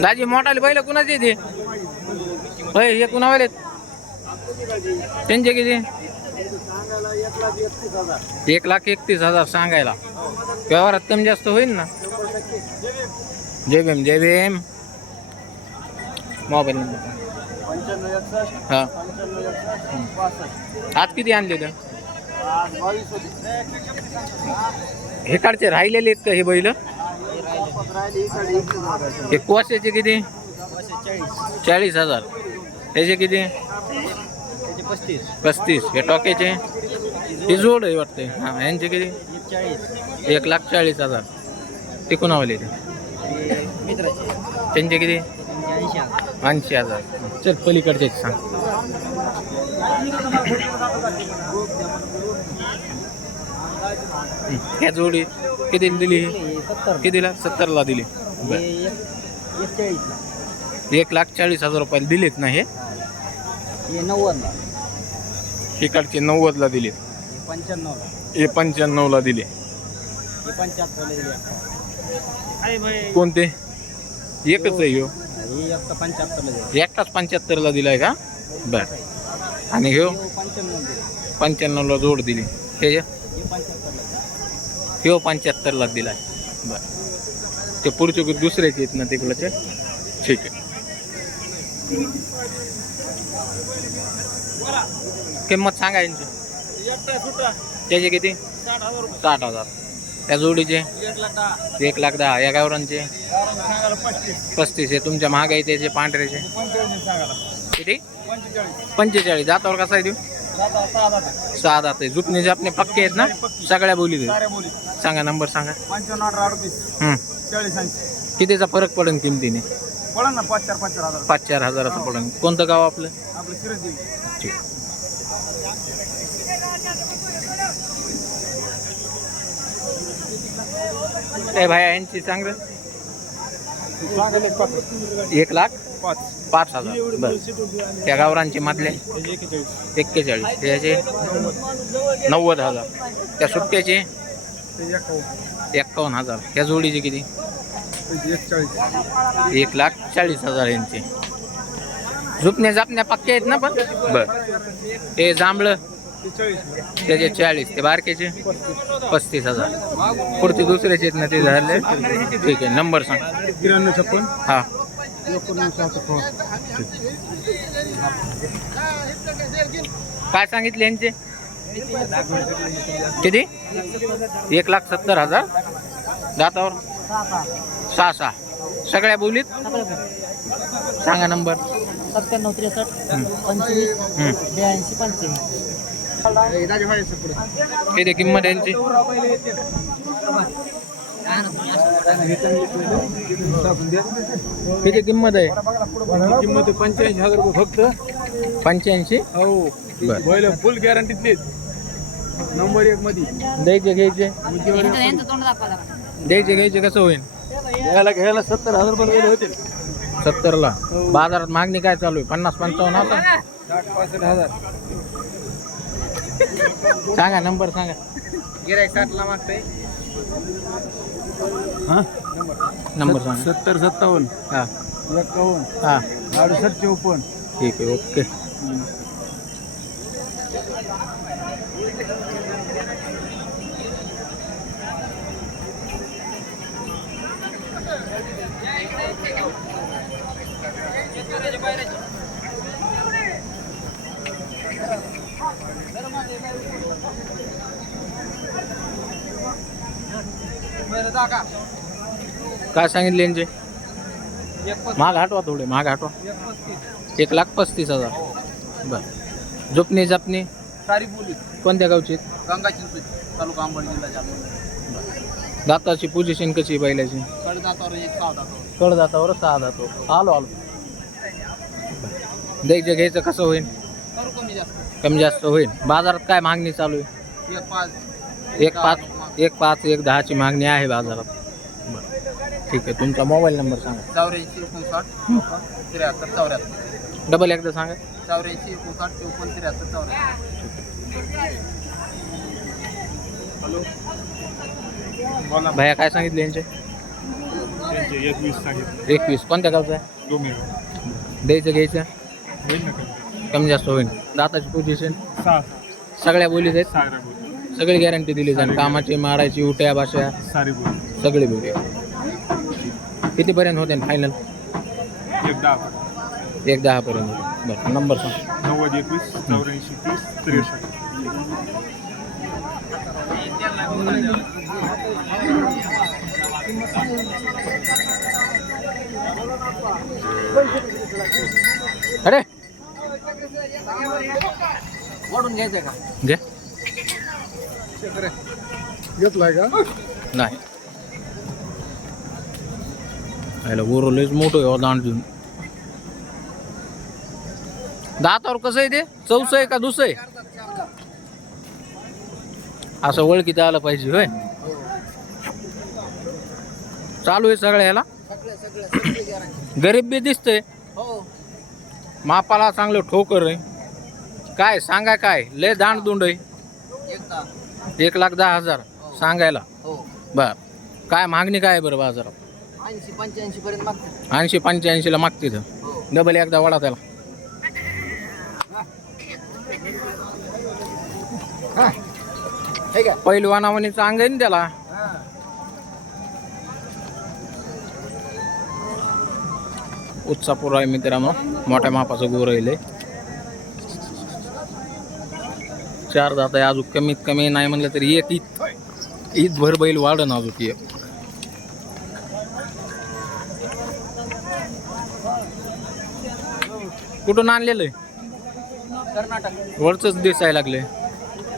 दाजी मोठाले बैल कुणाचे इथे होय हे कुणावाले त्यांचे किती 1,31,000 सांगायला व्यवहारात कमी जास्त होईल ना. जय भीम जय भीम. मोबाईल नंबर हा आज किती आणले तर हे काढचे राहिलेले आहेत का हे बैल हे कोशाचे किती 40,000 ह्याचे किती 35 हे टोक्याचे हे जोड आहे वाटते हां यांचे किती 1,40,000 ते कुणावले ते त्यांचे किती 80,000. चल पलीकडचे सांग. ह्या जोडी किती दिली कितीला 70ला दिली 1,40,000 रुपयाला दिलेत ना हे 90ला इकडचे 90ला दिले 95ला हे 95ला दिले 75ला दिले. कोणते एकच आहे ह्यो ही आता 75ला दिले. एकटाच 75ला दिलाय का बर आणि ह्यो 95ला जोड दिली हे ह्यो 75ला दिलाय बर. ते पुढचे दुसऱ्याचे आहेत ना तिकडचे ठीक आहे. किंमत सांगा यांची त्याचे किती 60,000 त्या जोडीचे 1,10,000 या गावरांचे 35 आहे तुमच्या महाग आहे त्याचे पांढऱ्याचे किती 45 जातावर कसा आहे देऊ 6 दात आहे जुपणे जे आपले पक्के आहेत ना सगळ्या बोली सांगा नंबर सांगा 95 कितीचा फरक पडेल किमतीने पडा ना 5,000 हजाराचं पडेल. कोणतं गाव आपलं ठीक. ए भाया यांची चांगलं 1,05,000 बरं. त्या गावरांची मधले 41 त्याचे 90,000 त्या सुट्ट्याचे 51,000 त्या जोडीचे किती 1,40,000 यांचे झुपण्या जापण्या पक्के आहेत ना पण बर. ते जांभळं त्याचे 40 ते बारकेचे 35,000 पुढचे दुसऱ्याचे आहेत ना ते झाले ठीक आहे. नंबर सांग 9356 हा काय सांगितले यांचे किती 1,70,000 दातावर 6 सगळ्या बोलीत सांगा नंबर 9763 किती किंमत यांची किती किंमत आहे किंमत 85,000 रुपये फक्त 85 हो बैल फुल गॅरंटीतले नंबर 1 मध्ये द्यायचे घ्यायचे कसं होईल घ्यायला 70,000 रुपये होतील 70ला बाजारात मागणी काय चालू आहे 50-55 आता 60,000 सांगा नंबर सांगा गिराईक 60ला मागतंय नंबर सांगा 7057 हा 51 हा 6854 ठीक आहे ओके. काय सांगितले यांचे महाग हटवा थोडे महाग हटवा 1,35,000 बर. झोपणी जापणी सारी बोली कोणत्या गावची गंगाची तालुका अंबड जिल्हा जालना. दाताची पोझिशन कशी बैलाची कडदातावर 1 6 दातावर कडदातावर 6 दातो आलो द्यायचं घ्यायचं कसं होईल करू कमी जास्त होईल. बाजारात काय मागणी चालू आहे 1,5 1,10ची मागणी आहे बाजारात बरं ठीक आहे. तुमचा मोबाईल नंबर सांगा 84 53 74 डबल एकदा सांगा 84 53 74 74. बोला भैया काय सांगितले यांचे? त्यांचे 21 सांगितले 21. कोणत्या गावचं आहे? दोन्ही द्यायचं घ्यायचं होईल ना कमी कमी जास्त होईल. दाताची पोझिशन 6 सगळ्या बोलीत आहेत. सारा बोल सगळी गॅरंटी दिली जाईल. कामाची, मारायची, उट्या भाषा सारी बोल सगळी बोली. कितीपर्यंत होते फायनल? 10 1-10 पर्यंत होते. बरं नंबर सांग. 90 21 84 30 63. अरे वाढून घ्यायचं का? घे. घेतलाय का? नाही गोरो लयच मोठं आहे दांड देऊन. दातावर कसं आहे ते? चौसं आहे का दुसरं आहे? असं ओळखीत आलं पाहिजे होय. चालू आहे सगळ्या ह्याला. सगळे गॅरंटी. गरीब बी दिसतंय. हो मापाला चांगलं ठोकर आहे. काय सांगा काय? लय दांड दुंड आहे. एकदा 1,10,000 सांगायला. हो बर काय मागणी काय आहे बरं बाजारात? 80-85 पर्यंत मागते. 80-85 ला मागते तर हो डबल एकदा वडा त्याला. हे का? पहिलवानावणीचं अंग आहे ना त्याला. उत्सापूर आहे मित्रांनो. मोठ्या मापाचं गोर आहे. 4 दात आहे. अजून कमीत कमी नाही म्हणलं तरी एक ईद भर बैल वाढन अजून एक. कुठून आणलेलं आहे? कर्नाटक. वरचंच दिसायला लागले.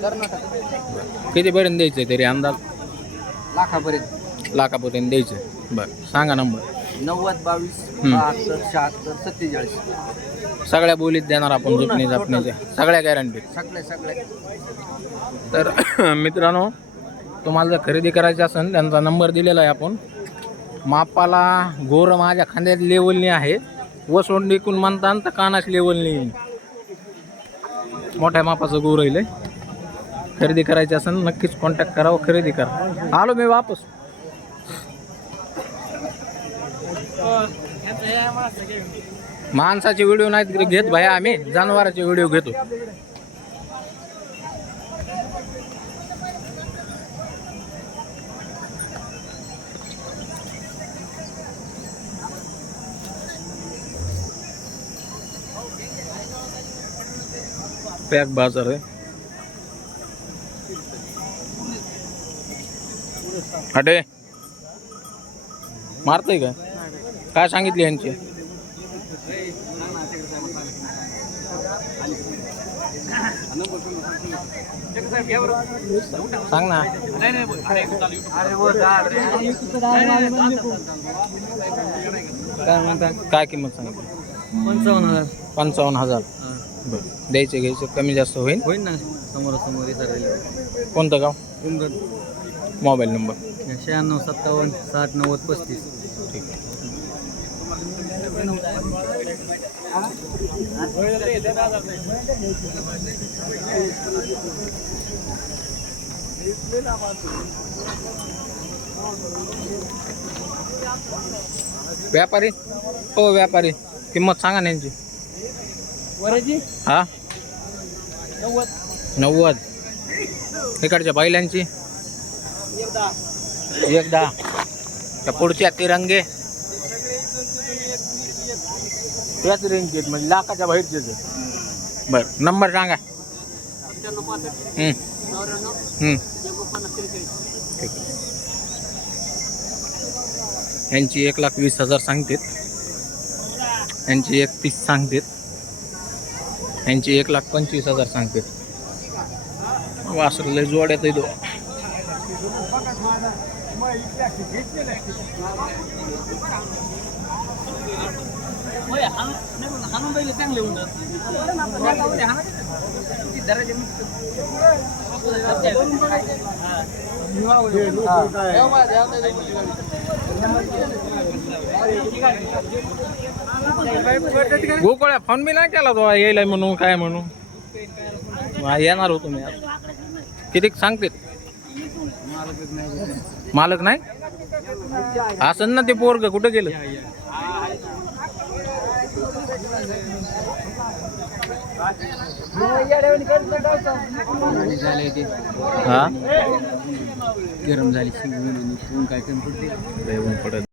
कर्नाटक किती पर्यंत द्यायचंय तरी अंदाज? लाखापर्यंत. लाखापर्यंत द्यायचं. बरं सांगा नंबर. 90 22 72 76 47. सगळ्या बोलीत देणार आपण. झुकणी झापणीच्या सगळ्या गॅरंटी. सगळे तर मित्रांनो तुम्हाला जर खरेदी करायची असेल त्यांचा नंबर दिलेला आहे आपण. मापाला गोर माझ्या खांद्यात लेवलनी आहे. वसोंड इकून म्हणता तर कानाच लेवलनी मोठ्या मापाचं गोर आहे. खरेदी करायची असेल नक्कीच कॉन्टॅक्ट करावं. खरेदी करा. आलो मी वापस. माणसाचे व्हिडिओ नाहीत घेत भाई, आम्ही जनावरांचे व्हिडिओ घेतो. पॅक बाजार आहे. हटे मारतय का? काय सांगितले यांचे? सांग ना. काय म्हणता? काय किंमत सांगितली? 55,000. 55,000. बरं द्यायचे घ्यायचे कमी जास्त होईल. होईल ना समोरासमोर सर. कोणतं गाव? उमगड. Mobile number? 96 57 60 90 35. ठीक आहे. व्यापारी हो व्यापारी किंमत सांगा ना यांची. हा 90. इकडच्या बैलांची 1,10. त्या पुढच्या तिरंगे त्याच रेंजचे म्हणजे लाखाच्या बाहेरचेच. बरं नंबर सांगा. ठीक आहे. यांची 1,20,000 सांगतात. यांची 31 सांगतात. यांची 1,25,000 सांगतात. वासर लय जोड्यात येतो. गोकुळ्या फोन बी नाही केला तो यायला म्हणून काय म्हणून येणार होतो मी. किती सांगते? मालक नाही असं ना ते पोरग कुठं गेलं हा गरम झाली शिवून काय कमी पडते येऊन पडत